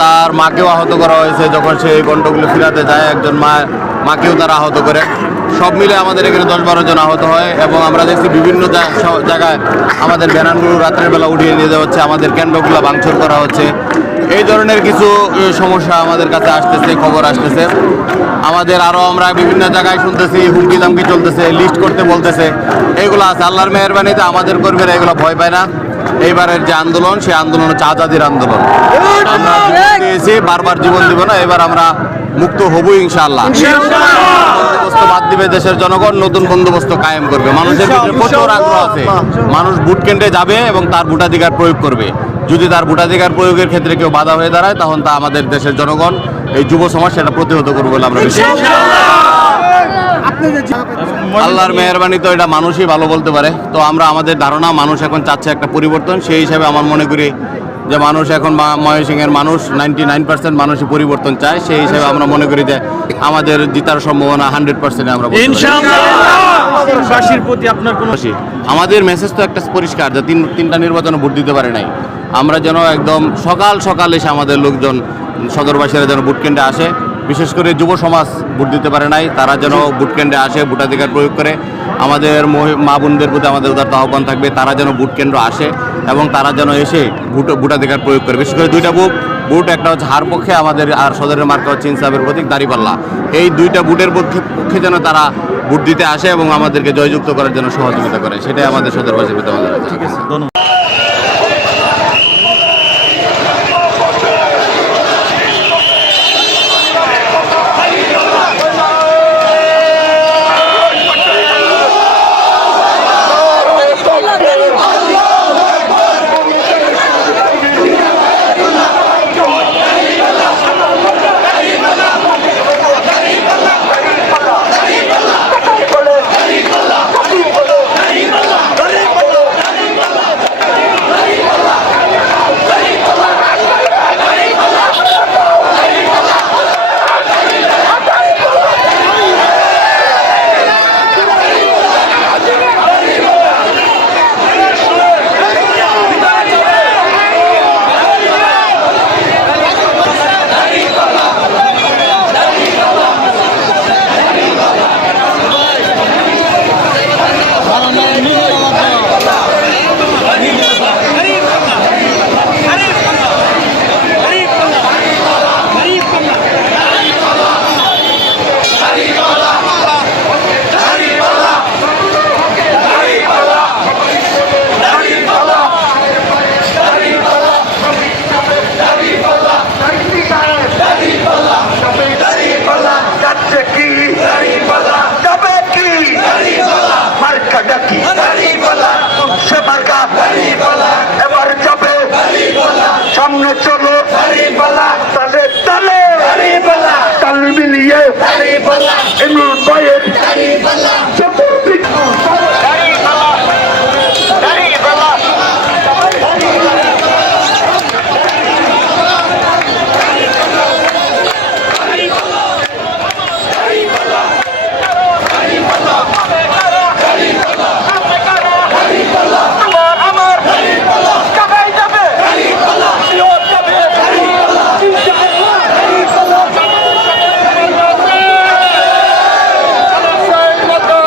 তার মাকেও আহত করা হয়েছে। যখন সে গন্ডগুলো ফিরাতে যায় একজন মাকেও তারা আহত করে। সব মিলে আমাদের এখানে 10-12 জন আহত হয় এবং আমরা দেখছি বিভিন্ন জায়গায় আমাদের ব্যানারগুলো রাত্রের বেলা উঠিয়ে নিয়ে যাওয়া হচ্ছে, আমাদের কেন্দ্রগুলো ভাঙচুর করা হচ্ছে। এই ধরনের কিছু সমস্যা আমাদের কাছে আসতেছে, খবর আসতেছে। আমাদের আরও আমরা বিভিন্ন জায়গায় শুনতেছি হুমকি দামকি চলতেছে, লিস্ট করতে বলতেছে, এইগুলো আছে। আল্লাহর মেহেরবানিতে আমাদের কর্মীরা এগুলো ভয় পায় না। এইবারের যে আন্দোলন, সেই আন্দোলন হচ্ছে আজাদির আন্দোলন। আমরা জীবন দিয়েছি, বারবার জীবন দিব না, এবার আমরা মুক্ত হবই ইনশাআল্লাহ। বন্দোবস্ত বাদ দিবে দেশের জনগণ, নতুন বন্দোবস্ত কায়েম করবে। মানুষের ভিতরে প্রচুর আগ্রহ আছে, মানুষ ভোট কেন্দ্রে যাবে এবং তার ভোটাধিকার প্রয়োগ করবে। যদি তার ভোটাধিকার প্রয়োগের ক্ষেত্রে কেউ বাধা হয়ে দাঁড়ায়, তখন তা আমাদের দেশের জনগণ, এই যুব সমাজ সেটা প্রতিহত করবে বলে আমরা বিশ্বাস করি। আল্লাহর মেহেরবানি তো এটা মানুষই ভালো বলতে পারে। তো আমরা আমাদের ধারণা মানুষ এখন চাচ্ছে একটা পরিবর্তন। সেই হিসাবে আমার মনে করি যে মানুষ এখন ময়মনসিংহের মানুষ 99% মানুষই পরিবর্তন চায়। সেই হিসাবে আমরা মনে করি যে আমাদের জিতার সম্ভাবনা 100% আমরা প্রতি আপনার কোনো আমাদের মেসেজ তো একটা পরিষ্কার যে তিনটা নির্বাচনে ভোট দিতে পারে নাই। আমরা যেন একদম সকাল সকাল এসে আমাদের লোকজন সদরবাসীরা যেন ভোট কেন্দ্রে আসে, বিশেষ করে যুব সমাজ ভোট দিতে পারে নাই, তারা যেন ভোট কেন্দ্রে আসে, ভোটাধিকার প্রয়োগ করে। আমাদের মা বোনদের প্রতি আমাদের উদারতা আহ্বান থাকবে, তারা যেন ভোট কেন্দ্র আসে এবং তারা যেন এসে ভোটাধিকার প্রয়োগ করে। বিশেষ করে দুইটা বুট, একটা হচ্ছে হার পক্ষে আমাদের, আর সদরের মার্কা হচ্ছে ইনসাফের প্রতীক দাঁড়িপাল্লা। এই দুইটা বুটের পক্ষে যেন তারা ভোট দিতে আসে এবং আমাদেরকে জয়যুক্ত করার জন্য সহযোগিতা করে। সেটাই আমাদের সদরবাসীর প্রতি আমাদের আছে। ধন্যবাদ। সামনে চলো তালে তালে তাল মিলিয়ে ইমরুল ভাইয়ের চতুর্দিক মতো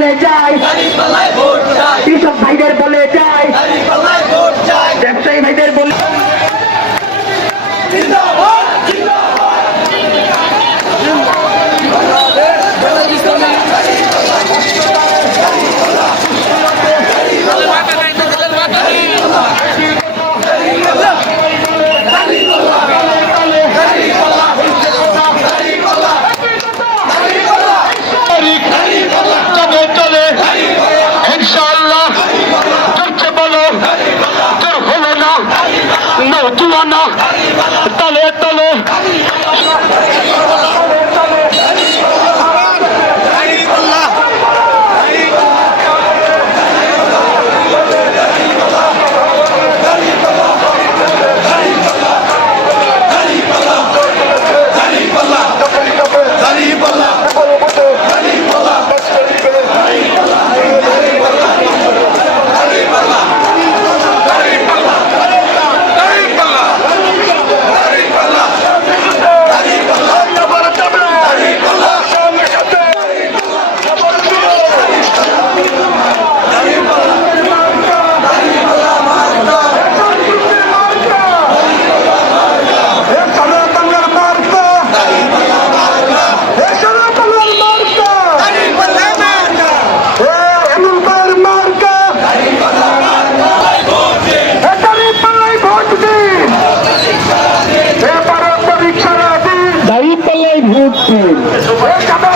বলে যায়, কৃষক ভাইদের বলে যায়, ব্যবসায়ী ভাইদের বলে তলে তলে ভোট দিন।